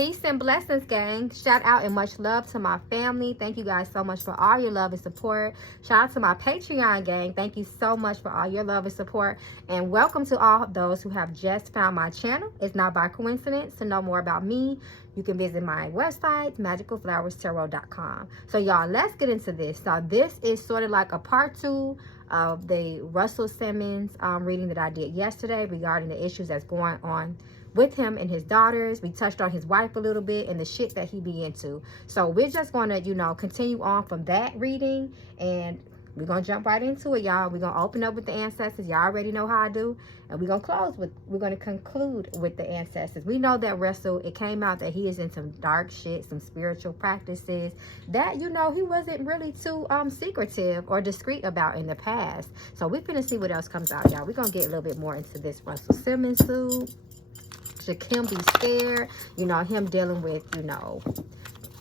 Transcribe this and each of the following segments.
Peace and blessings, gang. Shout out and much love to my family. Thank you guys so much for all your love and support. Shout out to my Patreon gang. Thank you so much for all your love and support. And welcome to all those who have just found my channel. It's not by coincidence. To know more about me, you can visit my website, magicalflowerstarot.com. So y'all, let's get into this. So this is sort of like a part 2 of the Russell Simmons reading that I did yesterday regarding the issues that's going on with him and his daughters. We touched on his wife a little bit and the shit that he be into. So we're just going to, you know, continue on from that reading, and we're going to jump right into it, y'all. We're going to open up with the ancestors. Y'all already know how I do. And we're going to conclude with the ancestors. We know that Russell, it came out that he is in some dark shit, some spiritual practices that, you know, he wasn't really too secretive or discreet about in the past. So we're going to see what else comes out, y'all. We're going to get a little bit more into this Russell Simmons suit. Should Kim be scared? You know, him dealing with, you know,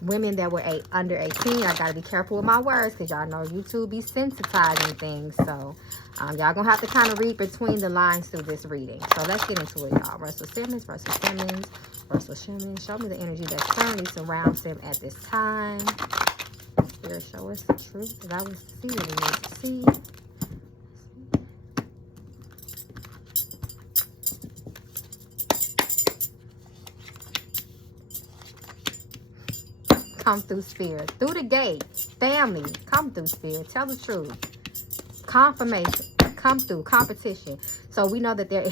women that were under 18. I gotta be careful with my words because y'all know YouTube be sensitizing things. So y'all gonna have to kind of read between the lines through this reading. So let's get into it, y'all. Russell Simmons, Russell Simmons, Russell Simmons. Show me the energy that currently surrounds him at this time. Spirit, show us the truth that I will see what we need to see. Come through, spirit. Through the gate. Family. Come through, spirit. Tell the truth. Confirmation. Come through. Competition. So we know that there,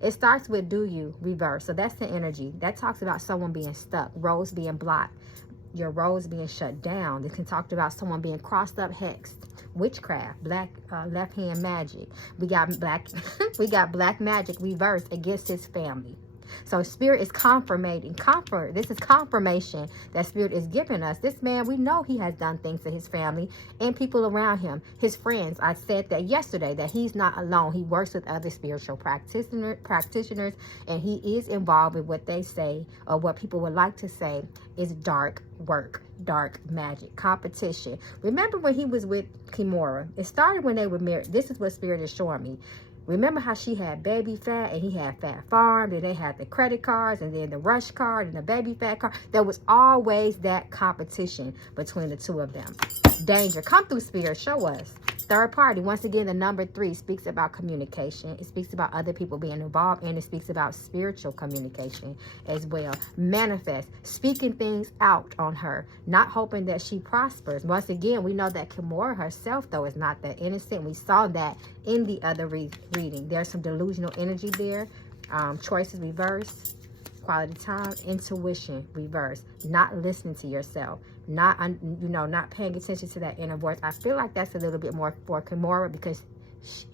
it starts with do you reverse. So that's the energy. That talks about someone being stuck. Roads being blocked. Your roads being shut down. This can talk about someone being crossed up, hexed. Witchcraft. Black left hand magic. We got black magic reversed against his family. So spirit is confirming, this is confirmation that spirit is giving us. This man, we know he has done things to his family and people around him, his friends. I said that yesterday, that he's not alone. He works with other spiritual practitioners, and he is involved with what they say, or what people would like to say is dark work, dark magic, competition. Remember when he was with Kimora? It started when they were married. This is what spirit is showing me. Remember how she had baby fat and he had fat farm, and they had the credit cards and then the rush card and the baby fat card. There was always that competition between the two of them. Danger. Come through, spirit. Show us. Third party. Once again, the number 3 speaks about communication. It speaks about other people being involved, and it speaks about spiritual communication as well. Manifest. Speaking things out on her. Not hoping that she prospers. Once again, we know that Kimora herself, though, is not that innocent. We saw that in the other reading. There's some delusional energy there. Choices reversed. Quality time. Intuition reversed. Not listening to yourself. Not paying attention to that inner voice. I feel like that's a little bit more for Kimora because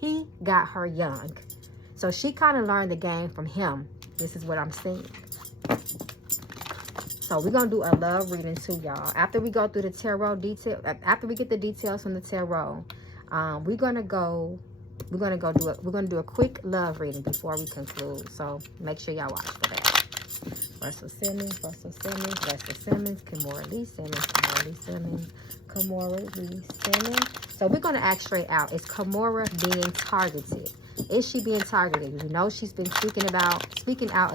he got her young. So she kind of learned the game from him. This is what I'm seeing. So we're going to do a love reading too, y'all. After we go through the tarot detail, after we get the details from the tarot, we're going to do a quick love reading before we conclude. So make sure y'all watch for that. Russell Simmons, Russell Simmons, Russell Simmons, Kimora Lee Simmons, Kimora Lee Simmons, Kimora Lee Simmons. So we're going to act straight out. Is Kimora being targeted? Is she being targeted? You know, she's been speaking out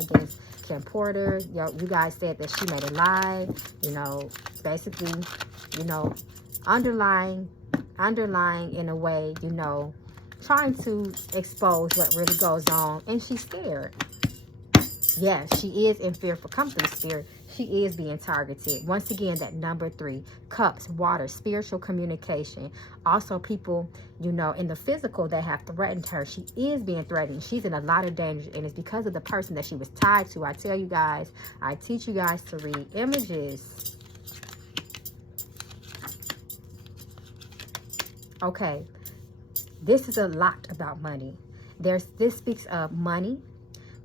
against Kim Porter. You guys said that she made a lie. You know, basically, you know, underlying in a way, you know, trying to expose what really goes on, and she's scared. Yes, she is in fear for come through, spirit. She is being targeted. Once again, that number 3, cups, water, spiritual communication. Also, people, you know, in the physical that have threatened her. She is being threatened. She's in a lot of danger, and it's because of the person that she was tied to. I tell you guys, I teach you guys to read images. Okay, this is a lot about money. This speaks of money.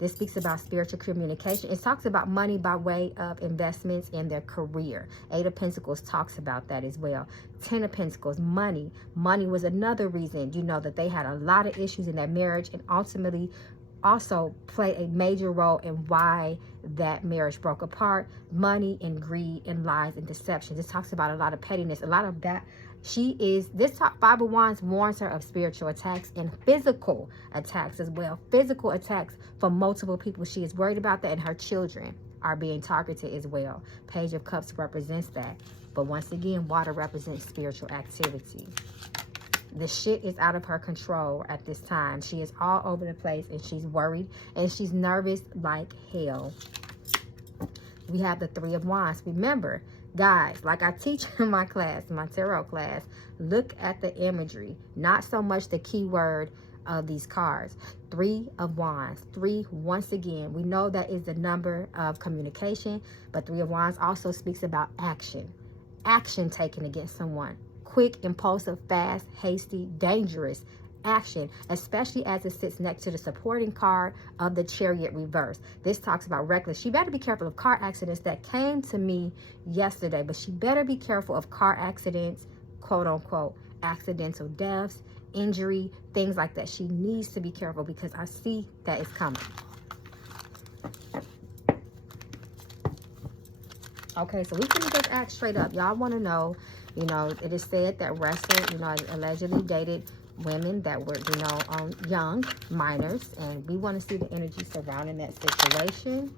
This speaks about spiritual communication. It talks about money by way of investments in their career. 8 of Pentacles talks about that as well. 10 of Pentacles, money. Money was another reason, you know, that they had a lot of issues in their marriage, and ultimately also played a major role in why that marriage broke apart. Money and greed and lies and deception. This talks about a lot of pettiness, a lot of that. This Five of Wands warns her of spiritual attacks and physical attacks as well. Physical attacks from multiple people. She is worried about that, and her children. are being targeted as well. Page of Cups represents that. But once again, water represents spiritual activity. The shit is out of her control at this time. She is all over the place, and she's worried, and she's nervous like hell. We have the Three of Wands. Remember, guys, like I teach in my class, my tarot class, look at the imagery, not so much the keyword of these cards. Three of Wands. Three, once again, we know that is the number of communication, but Three of Wands also speaks about action. Action taken against someone. Quick, impulsive, fast, hasty, dangerous action, especially as it sits next to the supporting card of the Chariot reverse. This talks about reckless. She better be careful of car accidents. That came to me yesterday, but she better be careful of car accidents, quote unquote, accidental deaths, injury, things like that. She needs to be careful because I see that it's coming. Okay, so we can just act straight up. Y'all want to know, you know, it is said that Russell, you know, allegedly dated women that were, you know, young, minors. And we want to see the energy surrounding that situation.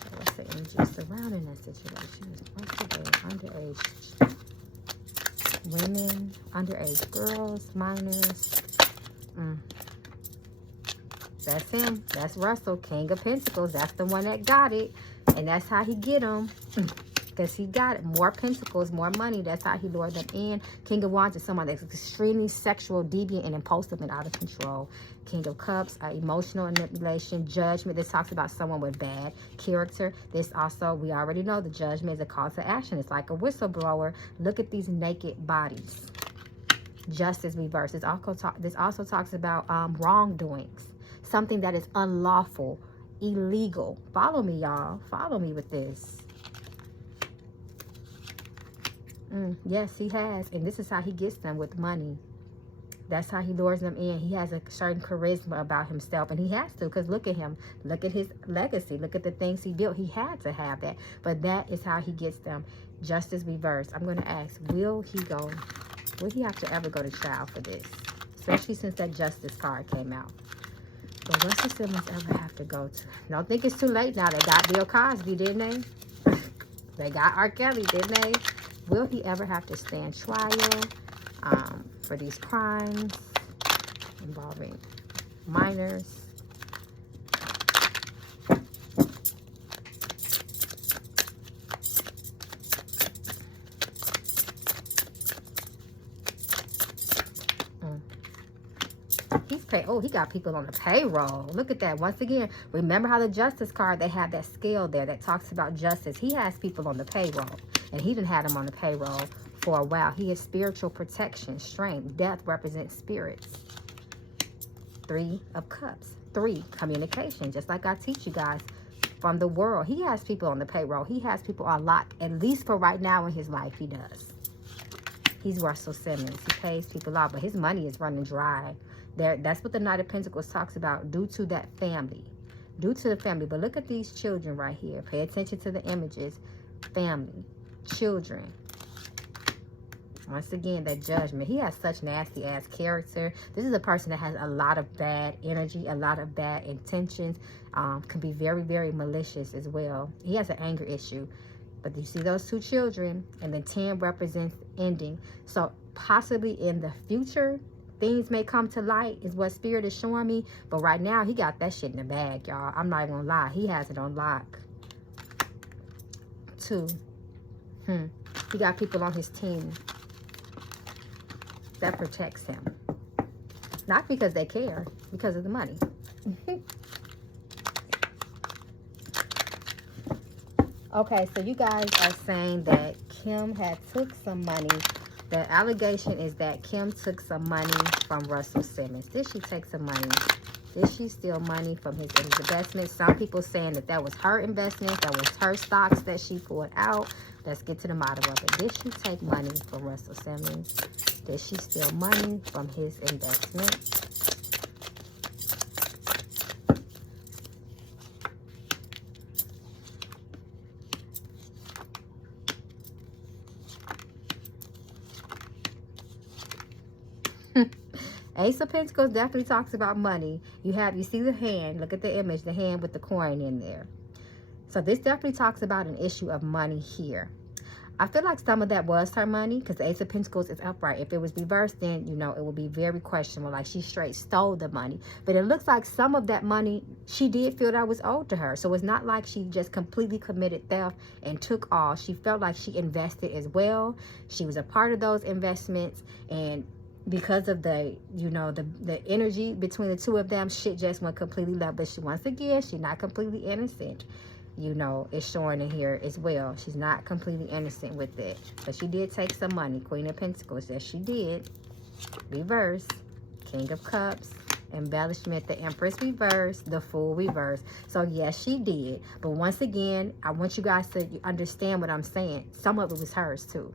So what's the energy surrounding that situation? Once again, underage women, underage girls, minors. That's him. That's Russell, King of Pentacles. That's the one that got it. And that's how he get them. Because he got it. More pentacles, more money. That's how he lured them in. King of Wands is someone that's extremely sexual, deviant, and impulsive and out of control. King of Cups, emotional manipulation, judgment. This talks about someone with bad character. This also, we already know the judgment is a call to action. It's like a whistleblower. Look at these naked bodies. Justice reverse. This also talks about wrongdoings. Something that is unlawful, illegal. Follow me, y'all. Follow me with this. Yes, he has. And this is how he gets them, with money. That's how he lures them in. He has a certain charisma about himself. And he has to, because look at him. Look at his legacy. Look at the things he built. He had to have that. But that is how he gets them. Justice reverse. I'm going to ask, will he have to ever go to trial for this? Especially since that Justice card came out. But what does Simmons ever have to go to? Don't think it's too late now. They got Bill Cosby, didn't they? They got R. Kelly, didn't they? Will he ever have to stand trial for these crimes involving minors? Oh, he got people on the payroll. Look at that. Once again, remember how the Justice card, they have that scale there that talks about justice. He has people on the payroll, and he didn't have them on the payroll for a while. He has spiritual protection, strength. Death represents spirits. Three of Cups. Three, communication. Just like I teach you guys from the world. He has people on the payroll. He has people on lock, at least for right now in his life, he does. He's Russell Simmons. He pays people out, but his money is running dry. That's what the Knight of Pentacles talks about, due to that family. Due to the family. But look at these children right here. Pay attention to the images. Family. Children. Once again, that judgment. He has such nasty ass character. This is a person that has a lot of bad energy, a lot of bad intentions. Can be very, very malicious as well. He has an anger issue. But you see those two children, and the 10 represents ending. So possibly in the future, things may come to light, is what Spirit is showing me. But right now, he got that shit in the bag, y'all. I'm not even gonna lie. He has it on lock. 2. He got people on his team that protects him. Not because they care, because of the money. Okay, so you guys are saying that Kim had took some money. The allegation is that Kim took some money from Russell Simmons. Did she take some money? Did she steal money from his investments? Some people saying that that was her investment, that was her stocks that she pulled out. Let's get to the bottom of it. Did she take money from Russell Simmons? Did she steal money from his investment? Ace of Pentacles definitely talks about money. You see the hand. Look at the image, the hand with the coin in there. So this definitely talks about an issue of money here. I feel like some of that was her money, because the Ace of Pentacles is upright. If it was reversed, then, you know, it would be very questionable, like she straight stole the money. But it looks like some of that money, she did feel that was owed to her. So it's not like she just completely committed theft and took all. She felt like she invested as well. She was a part of those investments, and because of the, you know, the energy between the two of them, shit just went completely left. But once again, she's not completely innocent. You know, it's showing in here as well. She's not completely innocent with it. But she did take some money. Queen of Pentacles, yes, she did. Reverse. King of Cups. Embellishment. The Empress reverse. The Fool reverse. So, yes, she did. But once again, I want you guys to understand what I'm saying. Some of it was hers, too.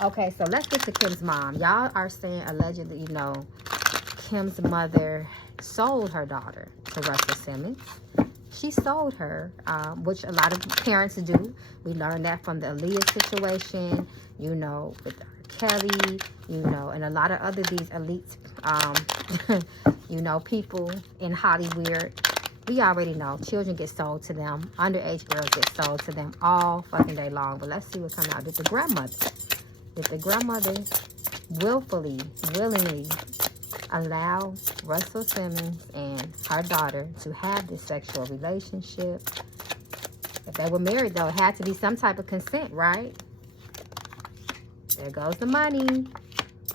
Okay, so let's get to Kim's mom. Y'all are saying allegedly, you know, Kim's mother sold her daughter to Russell Simmons. She sold her, which a lot of parents do. We learned that from the Aaliyah situation, you know, with Kelly, you know, and a lot of other these elites, you know, people in Hollywood. We already know children get sold to them. Underage girls get sold to them all fucking day long. But let's see what comes out. Did the grandmother willfully, willingly allow Russell Simmons and her daughter to have this sexual relationship? If they were married, though, it had to be some type of consent, right? There goes the money.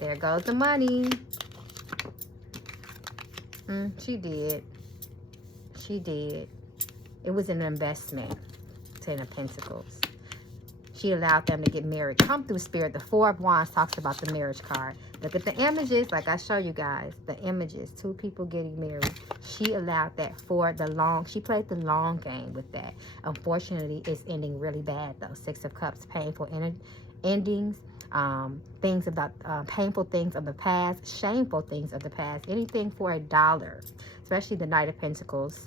There goes the money. She did. She did. It was an investment. Ten of Pentacles. She allowed them to get married. Come through, Spirit. The Four of Wands talks about the marriage card. Look at the images, like I show you guys. The images, two people getting married. She allowed that for the long. She played the long game with that. Unfortunately, it's ending really bad, though. Six of Cups, painful endings. Things about painful things of the past, shameful things of the past. Anything for $1, especially the Knight of Pentacles.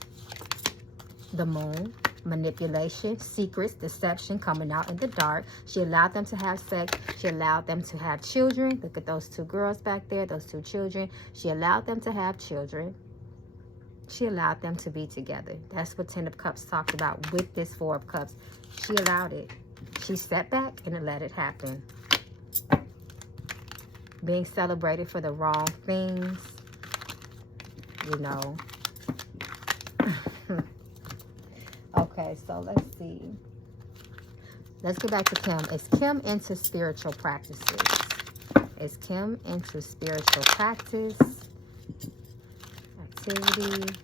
The Moon. Manipulation, secrets, deception, coming out in the dark. She allowed them to have sex. She allowed them to have children. Look at those two girls back there, those two children. She allowed them to have children. She allowed them to be together. That's what Ten of Cups talked about with this Four of Cups. She allowed it. She sat back and let it happen. Being celebrated for the wrong things, you know. Okay, so let's see. Let's go back to Kim. Is Kim into spiritual practices? Is Kim into spiritual practice? Activity.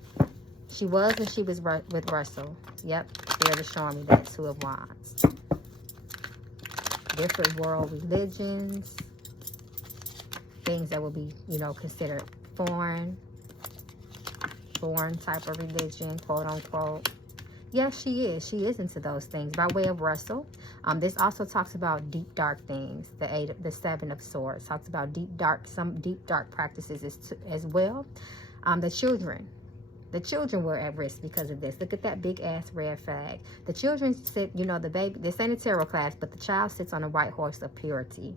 She was when she was with Russell. Yep, Spirit is showing me that. Two of Wands. Different world religions. Things that will be, you know, considered foreign. Foreign type of religion, quote unquote. Yes, she is. She is into those things by way of Russell. This also talks about deep, dark things. The Seven of Swords talks about some deep, dark practices as well. The children were at risk because of this. Look at that big ass red flag. The children sit, you know, the baby, this ain't a tarot class, but the child sits on a white horse of purity.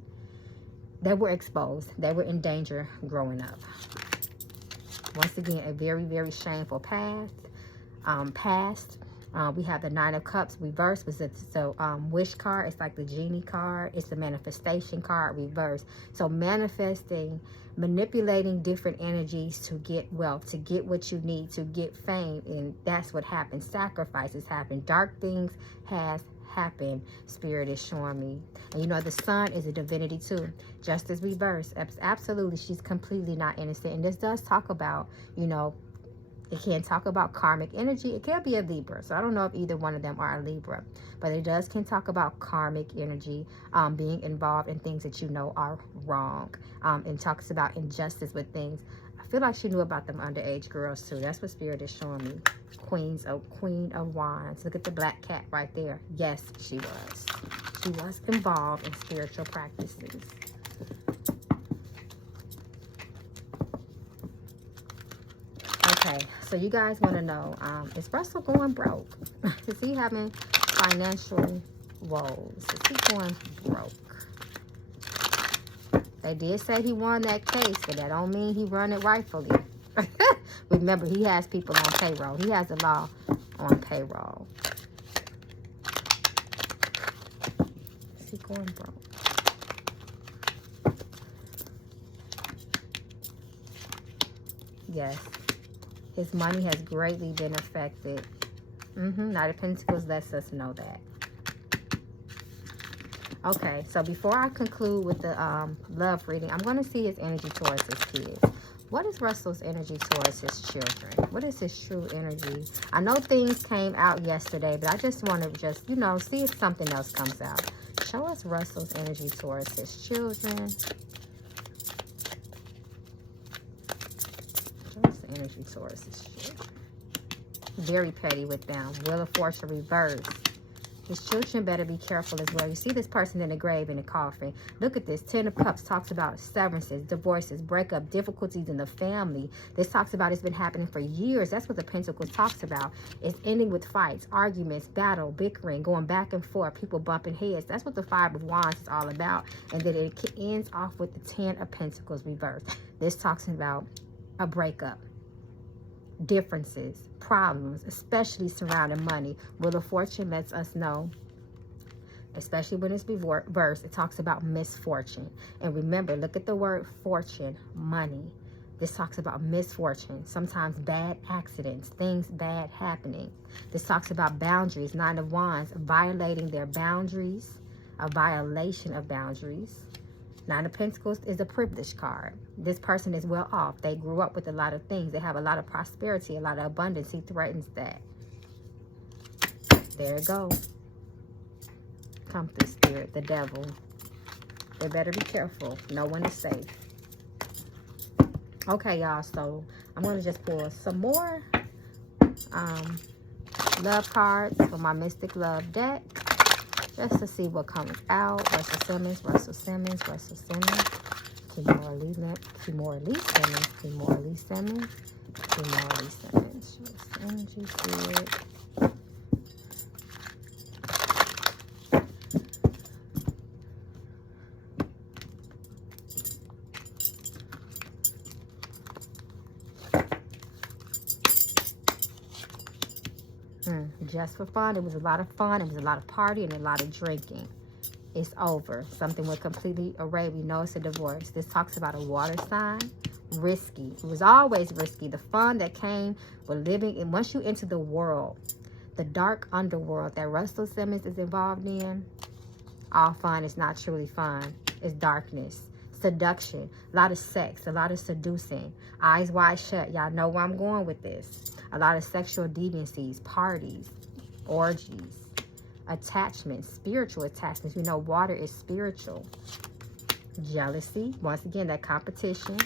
They were exposed. They were in danger growing up. Once again, a very, very shameful past. We have the Nine of Cups reversed, which is the wish card. It's like the genie card. It's the manifestation card reversed. So manifesting, manipulating different energies to get wealth, to get what you need, to get fame. And that's what happens. Sacrifices happen. Dark things has happened. Spirit is showing me. And you know, the sun is a divinity too. Justice reversed. Absolutely. She's completely not innocent. And this does talk about, you know, it can talk about karmic energy. It can be a Libra. So I don't know if either one of them are a Libra. But it can talk about karmic energy, being involved in things that you know are wrong. And talks about injustice with things. I feel like she knew about them underage girls too. That's what Spirit is showing me. Queen of Wands. Look at the black cat right there. Yes, she was. She was involved in spiritual practices. Okay, so you guys want to know, is Russell going broke? Is he having financial woes? Is he going broke? They did say he won that case, but that don't mean he run it rightfully. Remember, he has people on payroll. He has the law on payroll. Is he going broke? Yes. His money has greatly been affected. Knight of Pentacles lets us know that. Okay, so before I conclude with the love reading, I'm going to see his energy towards his kids. What is Russell's energy towards his children? What is his true energy? I know things came out yesterday, but I just want to just, you know, see if something else comes out. Show us Russell's energy towards his children. Show us the energy towards his children. Very petty with them. Wheel of Fortune reverse. His children better be careful as well. You see this person in the grave, in the coffin. Look at this. 10 of Cups talks about severances, divorces, breakup, difficulties in the family. This talks about it's been happening for years. That's what the Pentacles talks about. It's ending with fights, arguments, battle, bickering, going back and forth, people bumping heads. That's what the Five of Wands is all about. And then it ends off with the 10 of Pentacles reversed. This talks about a breakup, differences, problems, especially surrounding money. Wheel of Fortune lets us know, especially when it's reversed, it talks about misfortune. And remember, look at the word fortune, money. This talks about misfortune, sometimes bad accidents, things bad happening. This talks about boundaries, 9 of Wands, violating their boundaries, a violation of boundaries. 9 of Pentacles is a privilege card. This person is well off. They grew up with a lot of things. They have a lot of prosperity, a lot of abundance. He threatens that. There it goes. Come through, Spirit, the devil. They better be careful. No one is safe. Okay, y'all. So I'm going to just pull some more love cards for my Mystic Love deck. Just to see what comes out. Russell Simmons, Russell Simmons, Russell Simmons. Kimora Simmons, Kimora Simmons, Kimora Simmons, Kimora Simmons. Just energy, spirit. Just for fun. It was a lot of fun. It was a lot of party and a lot of drinking. It's over. Something went completely awry. We know it's a divorce. This talks about a water sign. Risky. It was always risky. The fun that came with living. And once you enter the world, the dark underworld that Russell Simmons is involved in, all fun is not truly fun. It's darkness. Seduction. A lot of sex. A lot of seducing. Eyes wide shut. Y'all know where I'm going with this. A lot of sexual deviancies. Parties. Orgies. Attachments. Spiritual attachments. We know water is spiritual. Jealousy. Once again, that competition.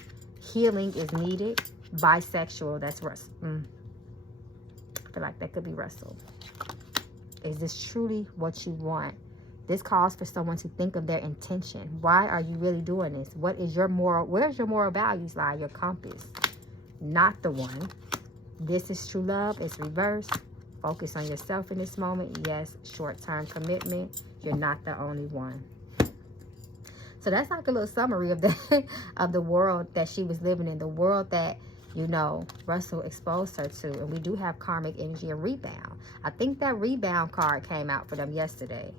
Healing is needed. Bisexual. That's Russell. I feel like that could be Russell. Is this truly what you want? This calls for someone to think of their intention. Why are you really doing this? What is your moral? Where's your moral values lie? Your compass. Not the one. This is true love. It's reversed. Focus on yourself in this moment. Yes, short-term commitment. You're not the only one. So that's like a little summary of the world that she was living in. The world that, you know, Russell exposed her to. And we do have karmic energy and rebound. I think that rebound card came out for them yesterday.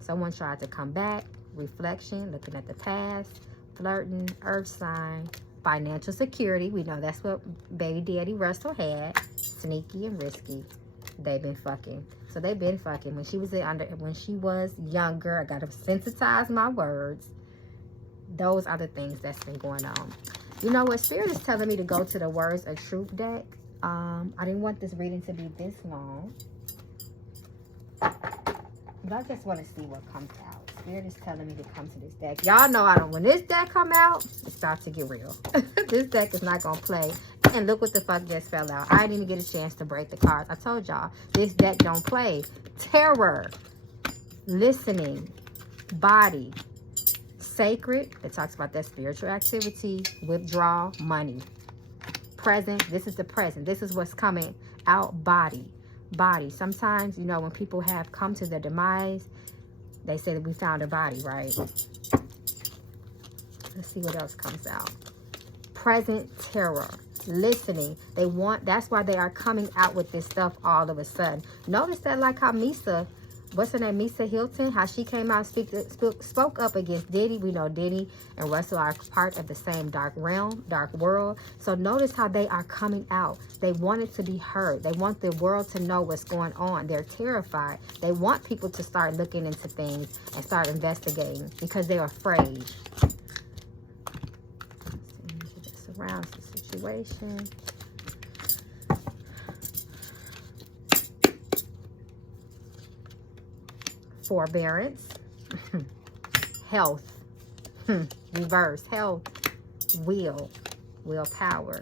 Someone tried to come back. Reflection, looking at the past. Flirting, earth sign. Financial security. We know that's what baby daddy Russell had. Sneaky and risky. They've been fucking. So they've been fucking. When she was younger, I gotta sensitize my words. Those are the things that's been going on. You know what? Spirit is telling me to go to the Words of Truth deck. I didn't want this reading to be this long. But I just want to see what comes out. Spirit is telling me to come to this deck. Y'all know I don't. When this deck come out, it starts to get real. This deck is not going to play. And look what the fuck just fell out. I didn't even get a chance to break the cards. I told y'all, this deck don't play. Terror. Listening. Body. Sacred. It talks about that spiritual activity. Withdrawal. Money. Present. This is the present. This is what's coming out. Body. Body. Sometimes, you know, when people have come to their demise, they say that we found a body, right? Let's see what else comes out. Present terror. Listening. They want, that's why they are coming out with this stuff all of a sudden. Notice that, like how Misa, what's her name, Misa Hilton, how she came out and spoke up against Diddy. We know Diddy and Russell are part of the same dark realm, dark world. So notice how they are coming out. They want it to be heard. They want the world to know what's going on. They're terrified. They want people to start looking into things and start investigating because they're afraid. This surrounds the situation. Forbearance. Health. Reverse. Health. Willpower.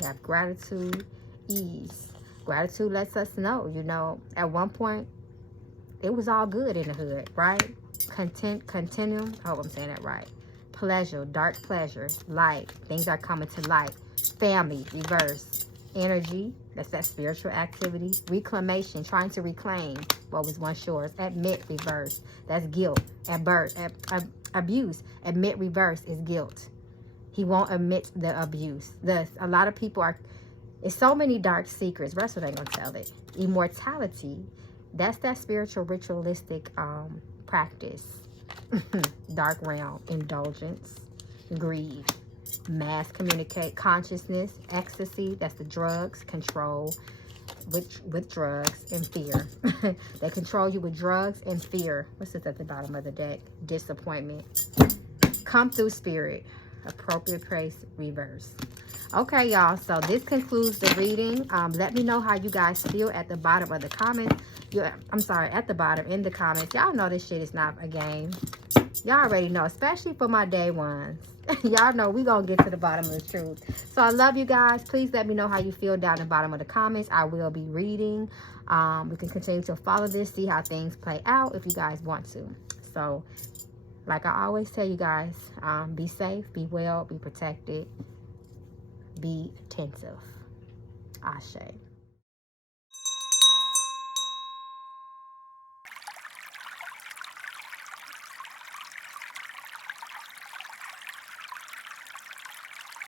You have gratitude. Ease. Gratitude lets us know, you know, at one point it was all good in the hood, right? Continuum. I hope I'm saying that right. Pleasure. Dark pleasure. Light. Things are coming to light. Family. Reverse. Energy. That's that spiritual activity. Reclamation. Trying to reclaim what was once yours. Admit. Reverse. That's guilt. Abuse. Admit. Reverse is guilt. He won't admit the abuse. Thus, a lot of people are, it's so many dark secrets. Russell ain't gonna tell it. Immortality. That's that spiritual ritualistic practice. Dark realm. Indulgence. Greed. Mass communicate. Consciousness. Ecstasy. That's the drugs. Control with drugs and fear. They control you with drugs and fear. What's this at the bottom of the deck? Disappointment. Come through spirit. Appropriate place. Reverse. Okay, y'all. So this concludes the reading. Let me know how you guys feel at the bottom of the comments. I'm sorry, at the bottom in the comments. Y'all know this shit is not a game. Y'all already know, especially for my day ones. Y'all know we gonna get to the bottom of the truth. So I love you guys. Please let me know how you feel down the bottom of the comments. I will be reading. We can continue to follow this, see how things play out if you guys want to. So like I always tell you guys, be safe, be well, be protected, be attentive. Ashe.